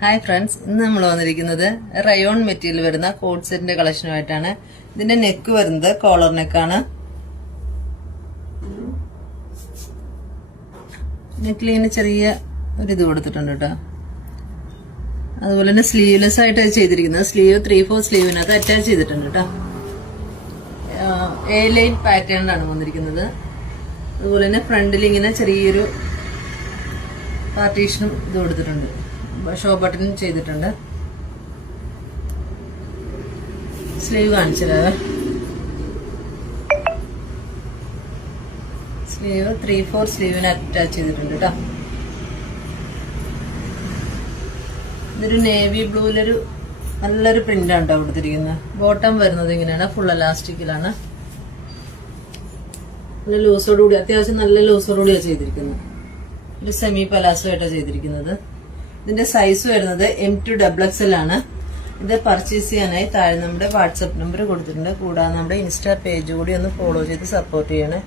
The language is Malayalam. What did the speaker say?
ഹായ് ഫ്രണ്ട്സ്, ഇന്ന് നമ്മൾ വന്നിരിക്കുന്നത് റയോൺ മെറ്റീരിയൽ വരുന്ന കോട്ട് സെറ്റിന്റെ കളക്ഷനുമായിട്ടാണ്. ഇതിന്റെ നെക്ക് വരുന്നത് കോളർ നെക്കാണ്. നെക്കിൽ ഇങ്ങനെ ചെറിയ ഒരു ഇത് കൊടുത്തിട്ടുണ്ട് കേട്ടോ. അതുപോലെ തന്നെ സ്ലീവ്ലെസ് ആയിട്ട് ചെയ്തിരിക്കുന്നത്. സ്ലീവ് 3/4 സ്ലീവിനകത്ത് അറ്റാച്ച് ചെയ്തിട്ടുണ്ട് കേട്ടോ. എ ലൈൻ പാറ്റേണിലാണ് വന്നിരിക്കുന്നത്. അതുപോലെ തന്നെ ഫ്രണ്ടിൽ ഇങ്ങനെ ചെറിയൊരു പാർട്ടീഷനും ഇത് കൊടുത്തിട്ടുണ്ട്. ഷോ ബട്ടൺ ചെയ്തിട്ടുണ്ട്. സ്ലീവ് കാണിച്ചത് സ്ലീവ് 3/4 സ്ലീവിന് അറ്റാച്ച് ചെയ്തിട്ടുണ്ട് കേട്ടോ. ഇതൊരു നേവി ബ്ലൂവിലൊരു നല്ലൊരു പ്രിന്റാണ് കേട്ടോ കൊടുത്തിരിക്കുന്നത്. ബോട്ടം വരുന്നത് ഇങ്ങനെയാണ്, ഫുൾ എലാസ്റ്റിക്കിലാണ്. നല്ല ലൂസോടുകൂടി, അത്യാവശ്യം നല്ല ലൂസോടുകൂടിയാണ് ചെയ്തിരിക്കുന്നത്. ഒരു സെമി പലാസോ ആയിട്ടാണ് ചെയ്തിരിക്കുന്നത്. ഇതിന്റെ സൈസ് വരുന്നത് M2XXL ആണ്. ഇത് പർച്ചേസ് ചെയ്യാനായി താഴെ നമ്മുടെ വാട്സപ്പ് നമ്പർ കൊടുത്തിട്ടുണ്ട്. കൂടാതെ നമ്മുടെ ഇൻസ്റ്റാ പേജ് കൂടി ഒന്ന് ഫോളോ ചെയ്ത് സപ്പോർട്ട് ചെയ്യണേ.